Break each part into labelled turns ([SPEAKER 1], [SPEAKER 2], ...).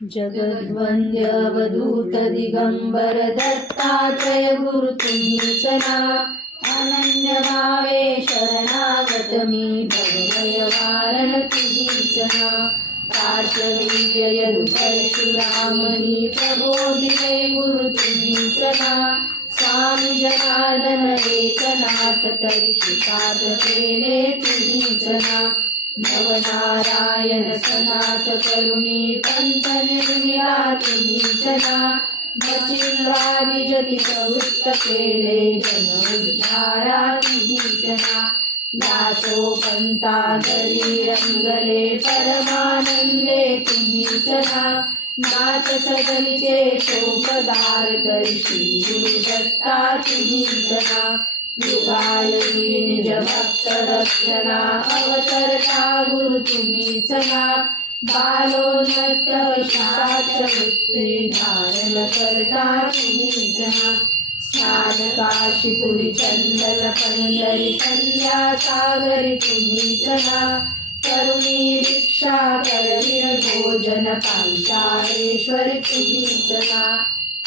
[SPEAKER 1] जगद्वन्द्यवधूत दिगंबर दत्तात्रय गुरु तुम्हीच ना अनन्य भावे शरणागत मी वारण तुम्हीच प्रबोधिते गुरु स्वामी जनार्दन एकनाथ तरी शिकात केले नवनारायण सनात करुणी पंत निर्मिला तुम्ही जना. मचिंद्रादि जती प्रवृत्त केले जन उद्धारा तुम्ही जना. दासो पंता घरी रंगले परमानंदे तुम्ही जना. नाथ सदलीचे शोकदार दर्शी श्री गुरु दत्ता तुम्ही जना. युगायुगी निज भक्त रक्षणा अवतरता गुरु तुम्हीच ना बालो विशाच वृत्ती धारण करता तुम्हीच ना स्नान काशी पुरी चंदन पंढरी संध्या सागरी तुम्हीच ना करुणी दीक्षा करवीर भोजन पांचाळेश्वरी तुम्हीच ना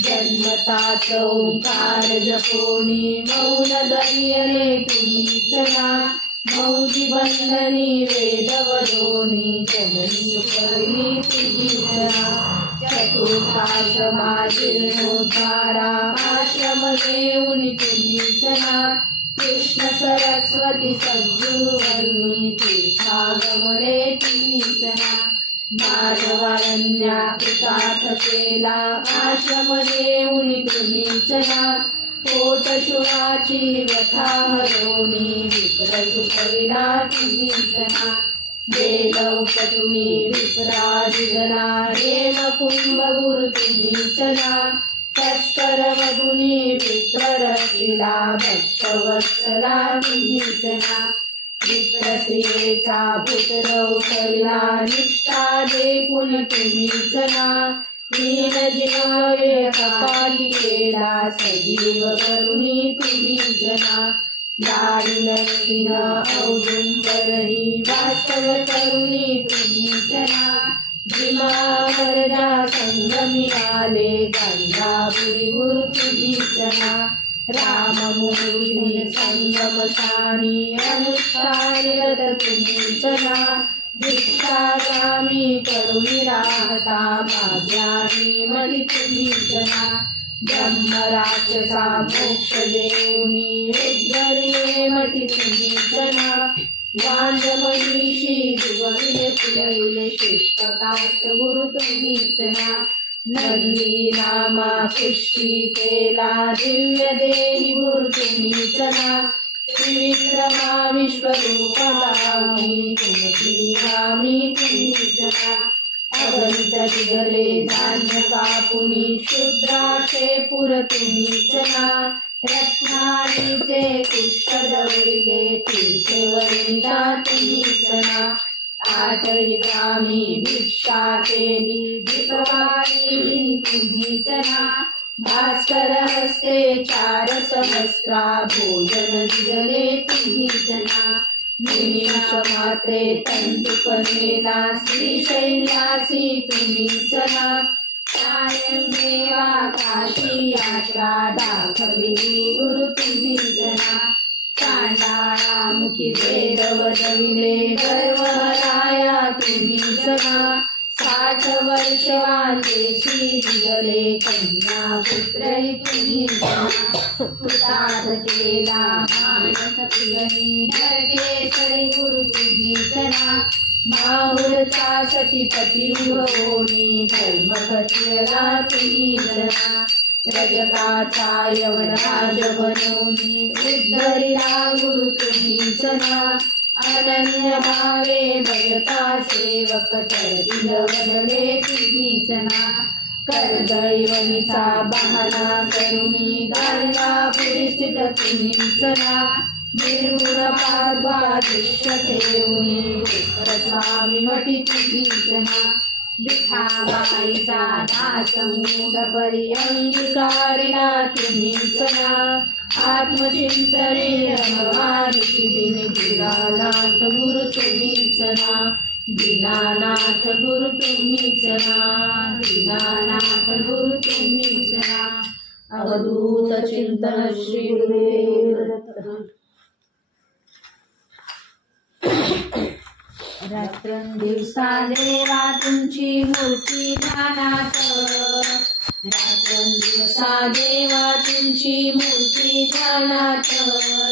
[SPEAKER 1] जलतातौ तारजोनि मौनदर्यने पुनीतना मौजिवर्णनि वेदवयो जननी चतुर्पाश्रमाशीर्णो धारा आश्रमदेवुनि कृष्णसरस्वति सद्गुरुवर्णि तीर्थागमने पुनीतना ना माधवारण्या कृतार्थ केला. आश्रम देऊनी तुम्हीच ना पोट शुळाची व्यथा हरोनी विप्र सुपरिला तुम्हीचना ना वेद उपटुनी विप्राजिजना हेम कुंभ गुरु तुम्हीच ना तस्कर मधुनी विप्र रचिला भक्तवत्सला तुम्हीच विप्रसेचा पुत्र उतरला निष्ठा देखून तुम्हीच ना हीन जीवावे कपाली केला सजीव करुणी तुम्ही जना. दाढी नरसिंह औदुंबरही वास्तव करुणी तुम्ही जना. भीमा संगमी आले गंगापुरी गुरु तुम्ही जना. राममूर्ती संगम सानी अनुष्ठानिरत तुम्हीच ना भिक्षागामी करुणी राहता माझ्यानी मळी तुम्ही ना ब्रह्मराक्षसा मोक्ष देऊनी उद्धरे मती तुम्ही ना वांज महिषी दिवविले फुलविले शिष्टकात गुरु तुम्ही ना नन्दीनामा नामा दिव्यदेहि केला दिव्य देही गुरु तुम्हीच ना त्रिविक्रमा विश्वरूपगामी चे गामी तुम्हीच ना अगणित दिगले ना रत्नानीचे भिक्षा केली भिकवाणी तुम्हीच ना भास्कर हस्ते चार सहस्रा भोजन दिले तुम्हीच ना निमिष मात्रे तंतुपनेला श्रीशैलासी तुम्हीच ना कायम देवा काशी यात्रा दाखविली गुरु तुम्हीच ना चांडाळामुखी वेद वदविले गर्व आठ वर्ष वांदेसी दिगले कन्या पुत्रही तुम्हीच ना कृतार्थ केला मानस प्रियनी नरकेसरी गुरु तुम्हीच ना माहुरचा सतीपती होणी धर्म कथियला तुम्हीच ना रजताचा यवनराज बनवणी उद्धरिला गुरु तुम्हीच ना अनन्य भावे भजता सेवक तरदिल वदले तुम्हीच ना कर्दळीवनीचा बहाना करुणी दालना स्थित तुम्हीच ना निर्गुण पार्वादिश्य ठेवणी स्वामी मठी तुम्हीच ना विठाबाईचा दास मूढ पर्यंगिकारिणा तुम्हीच ना आत्मचिंतने रमवारी दिनी दीनानाथ गुरु तुम्हीच ना दीनानाथ गुरु तुम्हीच ना दीनानाथ गुरु तुम्हीच ना अवधूत चिंतन श्री गुरुदेव दिवसाले रात्रंदिवसा तुमची मूर्ती ध्यानात रात्रंदिवसा देवा तुमची मूर्ती ध्यानात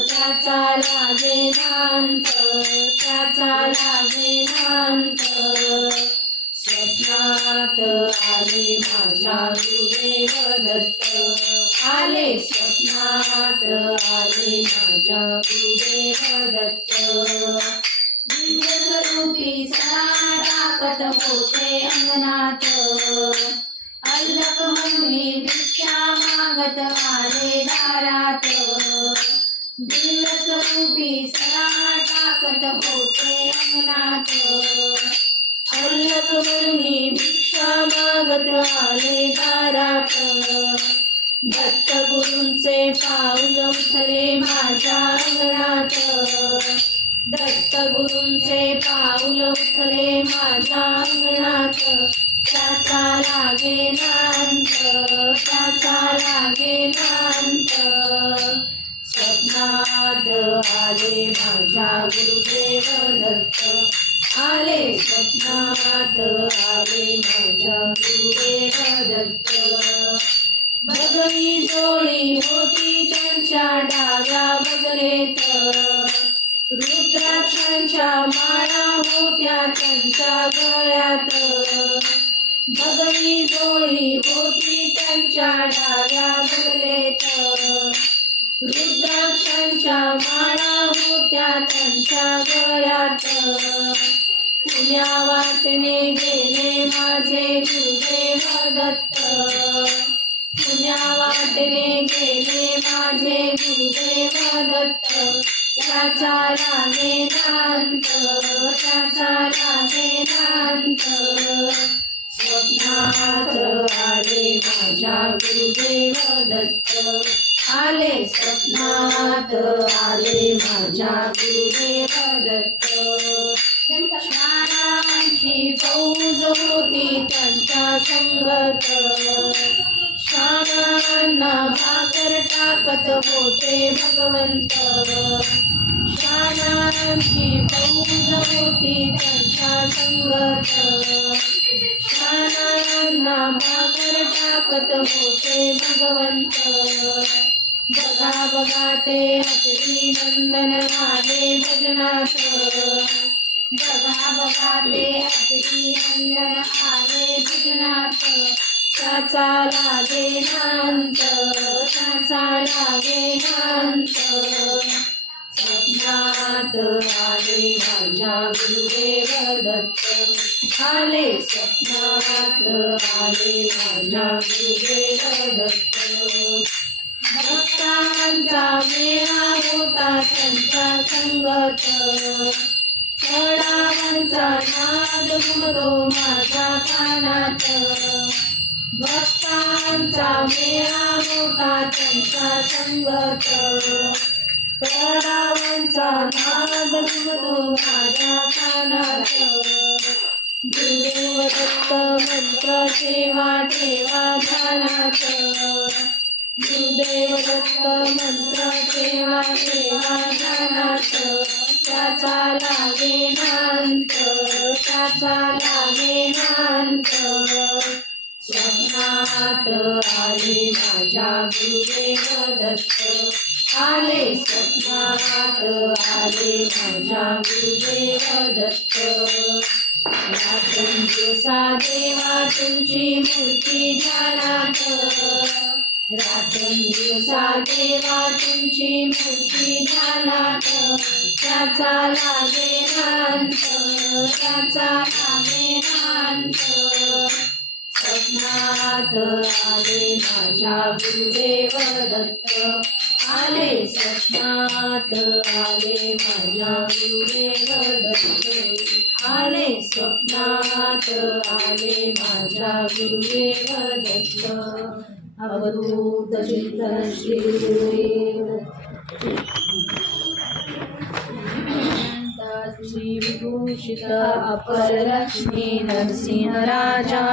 [SPEAKER 1] त्याचा लागे नांत त्याचा लागे नांत स्वप्नात आले माझ्या गुरुदेव दत्त आले स्वप्नात आले माझ्या गुरुदेव दत्त स्वरूपी सदा टाकत होते अंगणात अल्लक म्हणून भिक्षा मागत आले दारात दिल स्वरूपी सरा टाकत होते अंगणात अल्लक म्हणून भिक्षा मागत आले दारात दत्त गुरूंचे पाऊल उठले माझ्या अंगणात दत्त गुरूंचे पाऊल उठले माझ्या अंगणात त्याचा लागे नांत त्याचा लागे नांत स्वप्नात आले माझ्या गुरुदेव दत्त. आले स्वप्नात आले माझ्या गुरुदेव दत्त. भगवी जोडी होती त्यांच्या डाव्या बगलेत. रुद्राक्षांच्या माळा होत्या त्यांच्या गळ्यात. भगवी जोडी होती त्यांच्या डाव्या बगलेत रुद्राक्षांच्या माळा होत्या त्यांच्या गळ्यात. पुण्या वाटणे गेले माझे गुरुदेव दत्त. पुण्या वाटणे गेले माझे गुरुदेव दत्त. त्याच्या राणे माझ्या गुरुदेव दत्त श्वानांची फौज होती त्यांचा संगत श्वानांना भाकर टाकत होते भगवंत श्वानांची फौज होती त्यांचा संगत श्वानांना भाकर टाकत होते भगवंत. बघा बघा ते हसरी नंदन आले भजनात बघा बघा ते हसरी नंदन आले भजनात त्याचा लागे नांत त्याचा लागे नांत स्वप्नात आले माझ्या गुरुदेव दत्त. आले स्वप्नात आले माझ्या गुरुदेव दत्त. भक्तांचा मेळा होता त्यांचा संगत चढावांचा नाद घुमतो माझ्या कानात भक्तांचा मेळा होता त्यांचा संगत चढावांचा नाद घुमतो माझ्या कानात गुरुदेव दत्त मंत्र सेवा ठेवा ध्यानात गुरुदेव दत्त मंत्र देवा देवा ध्यानात त्याचा लागे नांत त्याचा लागे नांत स्वप्नात आले माझ्या गुरुदेव दत्त आले स्वप्नात आले माझ्या गुरुदेव दत्त रात्रंदिवसा देवा तुमची मूर्ती ध्यानात रात्रंदिवसा देवा तुमची मूर्ती ध्यानात त्याचा लागे नांत त्याचा लागे नांत स्वप्नात आले माझ्या गुरुदेव दत्त. आले स्वप्नात आले माझ्या गुरुदेव दत्त. आले स्वप्नात आले माझ्या गुरुदेव दत्त. अवधूत श्रीविभूषित अपरलक्ष्मी नरसिंहराजा।